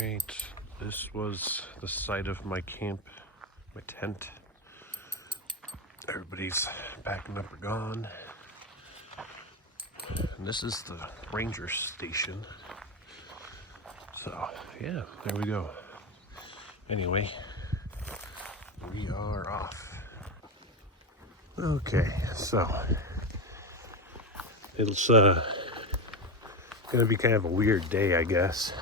Alright, this was the site of my camp, my tent. Everybody's packing up or gone. And this is the ranger station. So, yeah, there we go. Anyway, we are off. Okay, so it's gonna be kind of a weird day, I guess.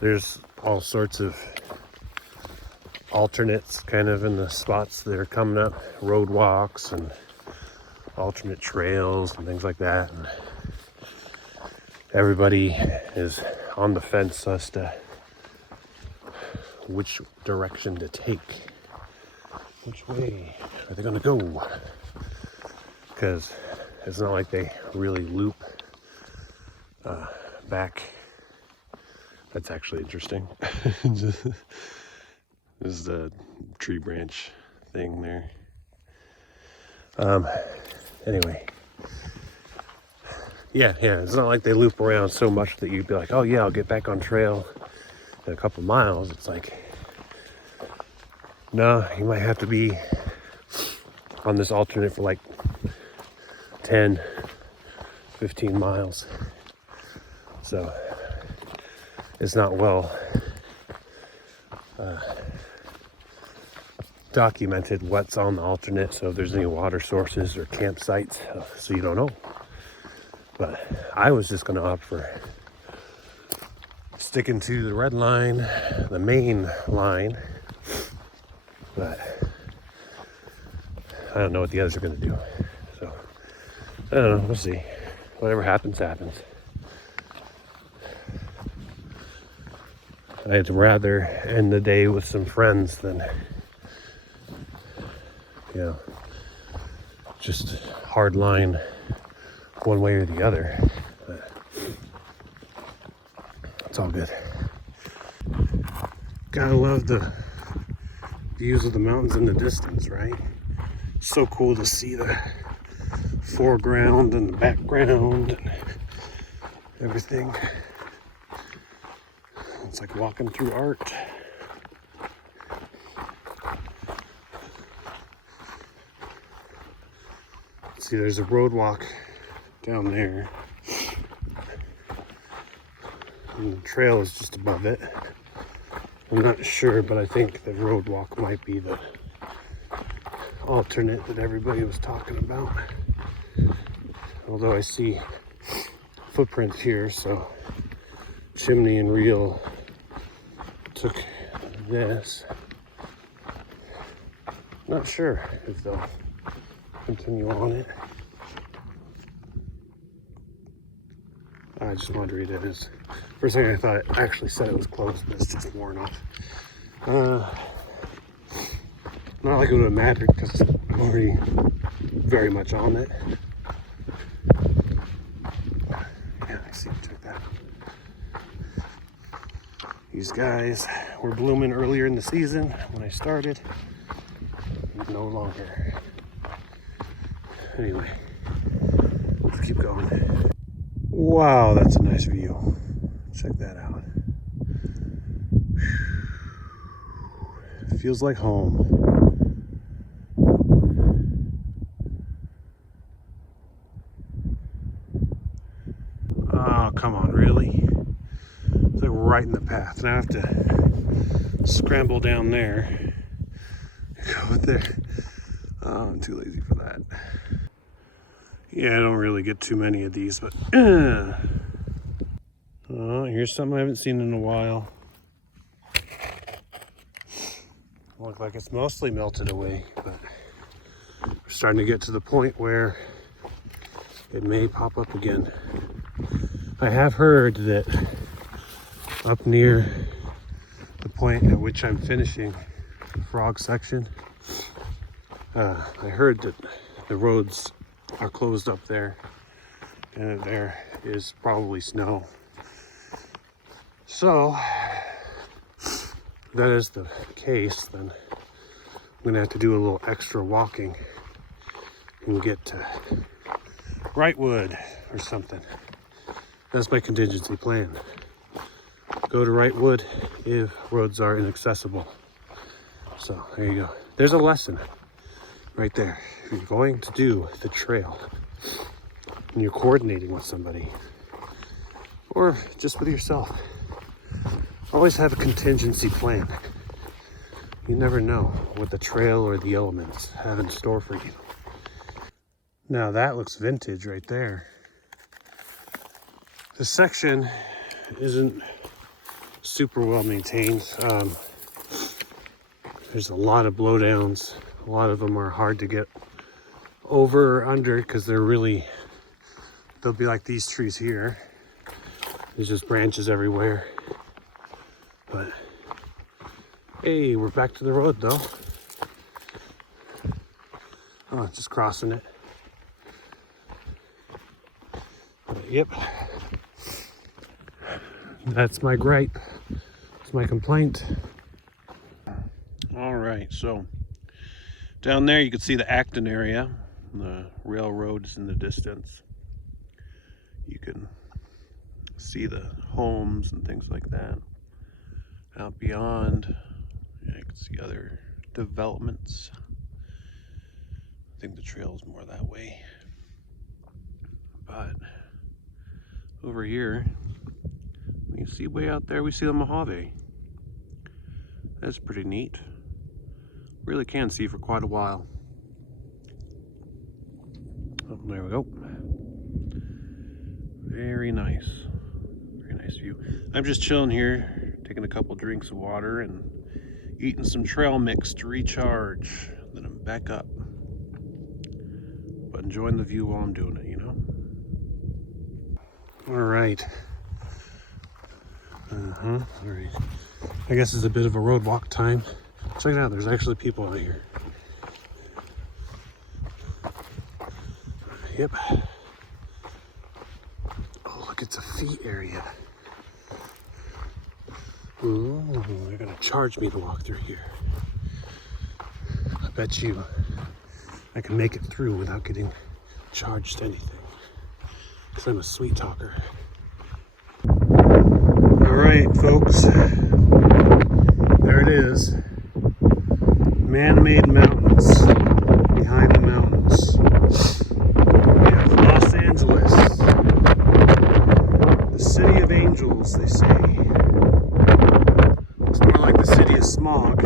There's all sorts of alternates kind of in the spots that are coming up, road walks and alternate trails and things like that. And everybody is on the fence as to which direction to take. Which way are they gonna go? Because it's not like they really loop back. That's actually interesting. This is the tree branch thing there. Anyway. Yeah, it's not like they loop around so much that you'd be like, oh yeah, I'll get back on trail in a couple miles. It's like, no, you might have to be on this alternate for like 10, 15 miles. So it's not well documented what's on the alternate, so if there's any water sources or campsites, so you don't know. But I was just gonna opt for sticking to the red line, the main line, but I don't know what the others are gonna do. So I don't know, we'll see. Whatever happens, happens. I'd rather end the day with some friends than, you know, just hard line one way or the other. But it's all good. Gotta love the views of the mountains in the distance, right? So cool to see the foreground and the background and everything. It's like walking through art. See, there's a road walk down there. And the trail is just above it. I'm not sure, but I think the road walk might be the alternate that everybody was talking about. Although I see footprints here, so Chimney and Reel took this. Not sure if they'll continue on it. I just wanted to read it. As for a second I thought it actually said it was closed, but it's just worn off. Not like it would have mattered because I'm already very much on it. Yeah, I see you took that. These guys were blooming earlier in the season when I started. No longer. Anyway, let's keep going. Wow, that's a nice view. Check that out. Feels like home. Oh, come on, really? It's like right in the path. Now I have to scramble down there. Go there. Oh, I'm too lazy for that. Yeah, I don't really get too many of these, but oh, here's something I haven't seen in a while. Look like it's mostly melted away, but we're starting to get to the point where it may pop up again. I have heard that up near the point at which I'm finishing the frog section, I heard that the roads are closed up there and there is probably snow. So if that is the case, then I'm gonna have to do a little extra walking and get to Wrightwood or something. That's my contingency plan. go to Wrightwood if roads are inaccessible. So there you go. There's a lesson right there. If you're going to do the trail and you're coordinating with somebody or just with yourself, always have a contingency plan. You never know what the trail or the elements have in store for you. Now that looks vintage right there. This section isn't super well maintained. There's a lot of blowdowns. A lot of them are hard to get over or under because they'll be like these trees here. There's just branches everywhere. But hey, we're back to the road though. Oh, just crossing it. But, yep. That's my gripe. That's my complaint. All right, so down there you can see the Acton area. The railroad is in the distance. You can see the homes and things like that. Out beyond, you can see other developments. I think the trail is more that way. But over here, you see way out there, we see the Mojave. That's pretty neat. Really can see for quite a while. Oh, there we go. Very nice. Very nice view. I'm just chilling here, taking a couple drinks of water and eating some trail mix to recharge. Then I'm back up. But enjoying the view while I'm doing it, you know? All right. All right. I guess it's a bit of a road walk time. Check it out, there's actually people out here. Yep. Oh, look, it's a feet area. Ooh, they're gonna charge me to walk through here. I bet you I can make it through without getting charged anything. Because I'm a sweet talker. Alright, folks. There it is. Man-made mountains behind the mountains. We have Los Angeles, the city of angels, they say. It's more like the city of smog.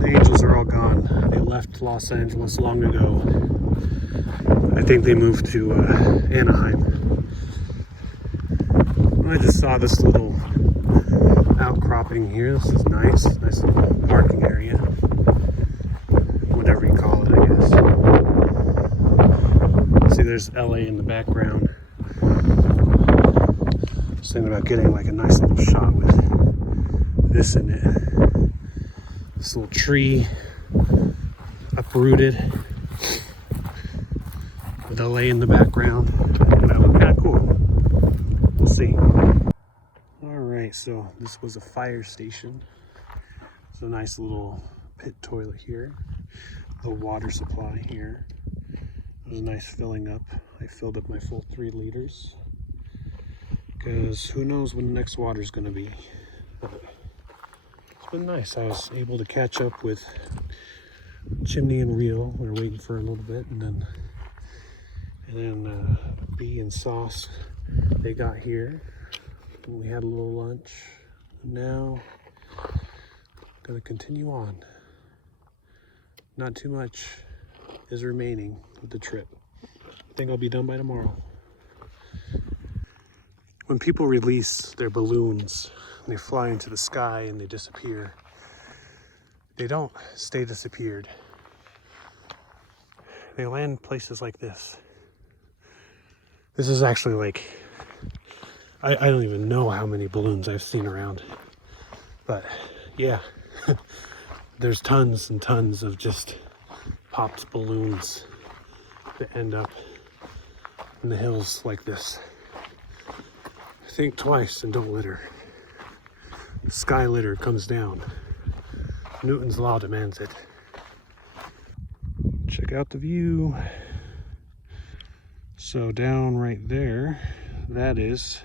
The angels are all gone. They left Los Angeles long ago. I think they moved to Anaheim. I just saw this little outcropping here. This is nice. Nice little parking area. Whatever you call it, I guess. See, there's LA in the background. I was thinking about getting like a nice little shot with this in it. This little tree uprooted with LA in the background. That would look kind of cool. We'll see. Alright, so this was a fire station. So a nice little pit toilet here. A water supply here. It was nice filling up. I filled up my full 3 liters. Because who knows when the next water is going to be. But it's been nice. I was able to catch up with Chimney and Rio. We were waiting for a little bit, and then B and Sauce, they got here. We had a little lunch. Now, gonna continue on. Not too much is remaining of the trip. I think I'll be done by tomorrow. When people release their balloons and they fly into the sky and they disappear, they don't stay disappeared. They land places like this. This is actually like, I don't even know how many balloons I've seen around. But yeah, there's tons and tons of just popped balloons that end up in the hills like this. Think twice and don't litter. Sky litter comes down. Newton's law demands it. Check out the view. So down right there, that is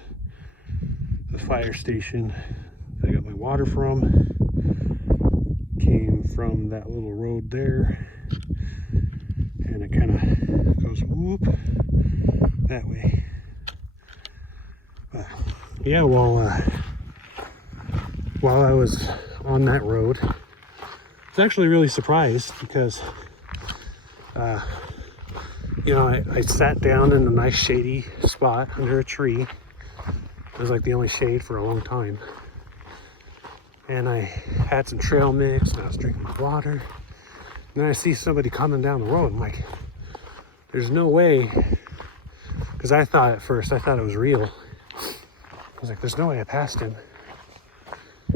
the fire station that I got my water from. Came from that little road there, and it kind of goes whoop that way. But yeah, while I was on that road, I was actually really surprised because you know, I sat down in a nice shady spot under a tree. It was like the only shade for a long time. And I had some trail mix and I was drinking my water. And then I see somebody coming down the road. I'm like, there's no way. Because I thought at first, I thought it was real. I was like, there's no way I passed him.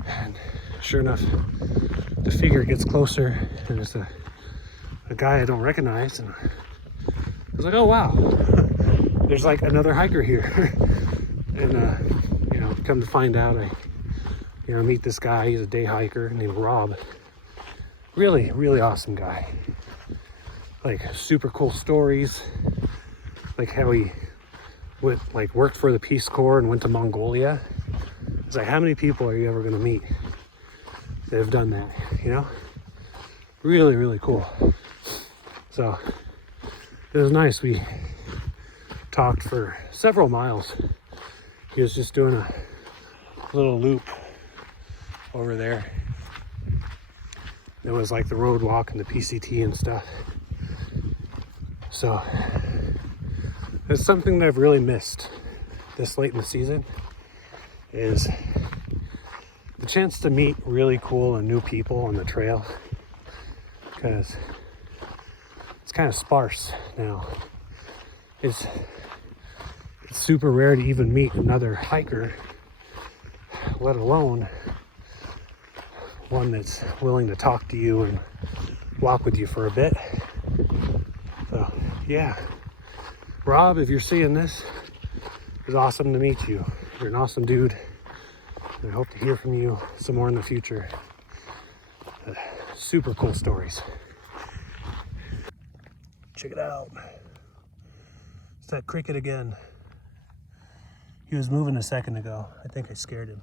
And sure enough, the figure gets closer and it's a guy I don't recognize. And I was like, oh wow, there's like another hiker here. And you know, come to find out, I meet this guy. He's a day hiker named Rob. Really, really awesome guy. Like super cool stories. Like how he worked for the Peace Corps and went to Mongolia. It's like, how many people are you ever gonna meet that have done that? You know, really, really cool. So it was nice. We talked for several miles. He was just doing a little loop over there. It was like the road walk and the PCT and stuff. So it's something that I've really missed this late in the season, is the chance to meet really cool and new people on the trail, because it's kind of sparse now. It's super rare to even meet another hiker, let alone one that's willing to talk to you and walk with you for a bit. So yeah, Rob, if you're seeing this, it was awesome to meet you. You're an awesome dude. I hope to hear from you some more in the future. Super cool stories. Check it out. It's that cricket again. He was moving a second ago. I think I scared him.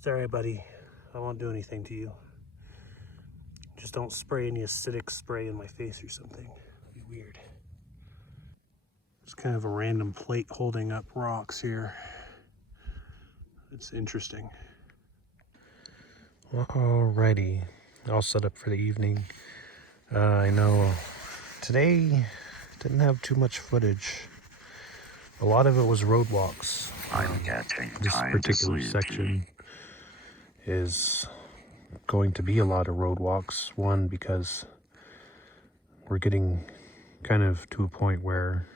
Sorry, buddy. I won't do anything to you. Just don't spray any acidic spray in my face or something. It'd be weird. It's kind of a random plate holding up rocks here. It's interesting. Alrighty, all set up for the evening. I know today didn't have too much footage. A lot of it was road walks. This particular section is going to be a lot of road walks. One, because we're getting kind of to a point where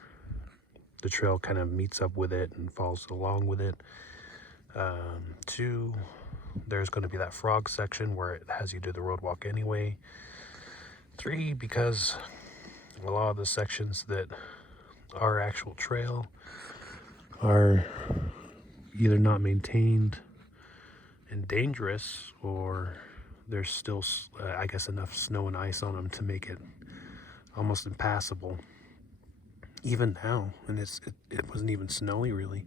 the trail kind of meets up with it and falls along with it. Two, there's going to be that frog section where it has you do the road walk anyway. Three, because a lot of the sections that are actual trail are either not maintained and dangerous, or there's still, I guess, enough snow and ice on them to make it almost impassable. Even now, and it wasn't even snowy really,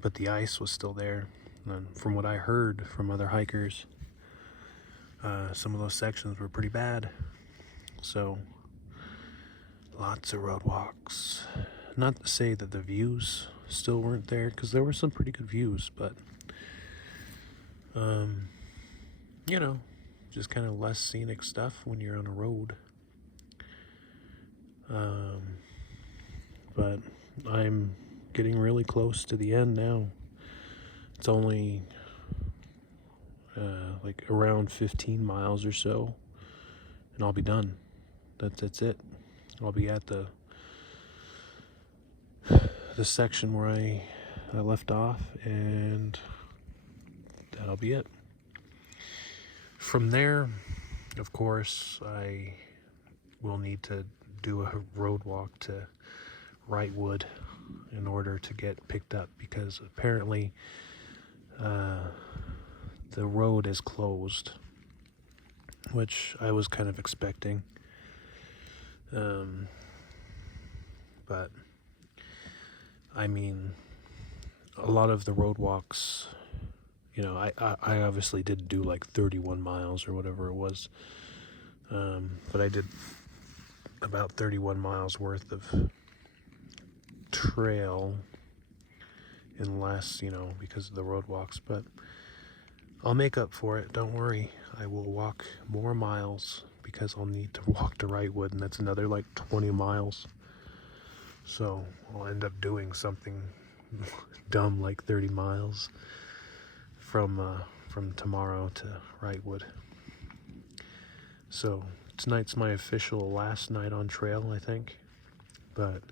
but the ice was still there. And from what I heard from other hikers, some of those sections were pretty bad. So lots of road walks. Not to say that the views still weren't there, because there were some pretty good views, but you know, just kind of less scenic stuff when you're on a road. But I'm getting really close to the end now. It's only like around 15 miles or so, and I'll be done. That's it. I'll be at the section where I left off, and that'll be it. From there, of course, I will need to do a road walk to Wrightwood in order to get picked up, because apparently the road is closed, which I was kind of expecting. But I mean, a lot of the road walks, you know, I obviously did do like 31 miles or whatever it was, but I did about 31 miles worth of trail in less, you know, because of the road walks, but I'll make up for it, don't worry. I will walk more miles because I'll need to walk to Wrightwood, and that's another like 20 miles. So I'll end up doing something dumb like 30 miles from tomorrow to Wrightwood. So tonight's my official last night on trail, I think. But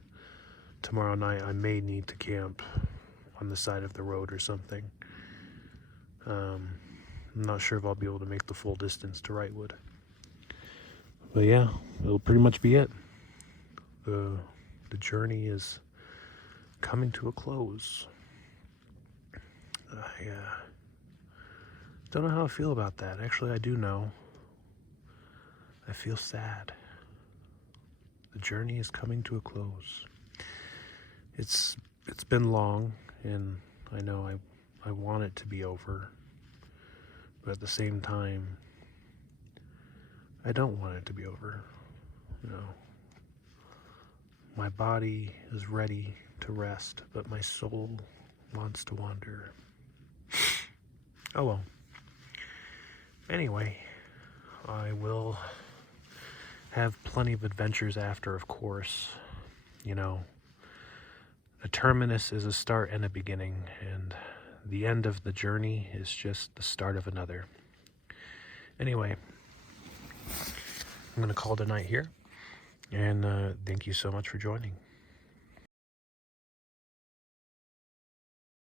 tomorrow night I may need to camp on the side of the road or something. I'm not sure if I'll be able to make the full distance to Wrightwood. But yeah, it'll pretty much be it. The journey is coming to a close. I don't know how I feel about that. Actually, I do know. I feel sad. The journey is coming to a close. It's been long, and I know I want it to be over. But at the same time, I don't want it to be over. You know, my body is ready to rest, but my soul wants to wander. Oh well. Anyway, I will have plenty of adventures after, of course. You know, a terminus is a start and a beginning, and the end of the journey is just the start of another. Anyway, I'm going to call it a night here, and thank you so much for joining.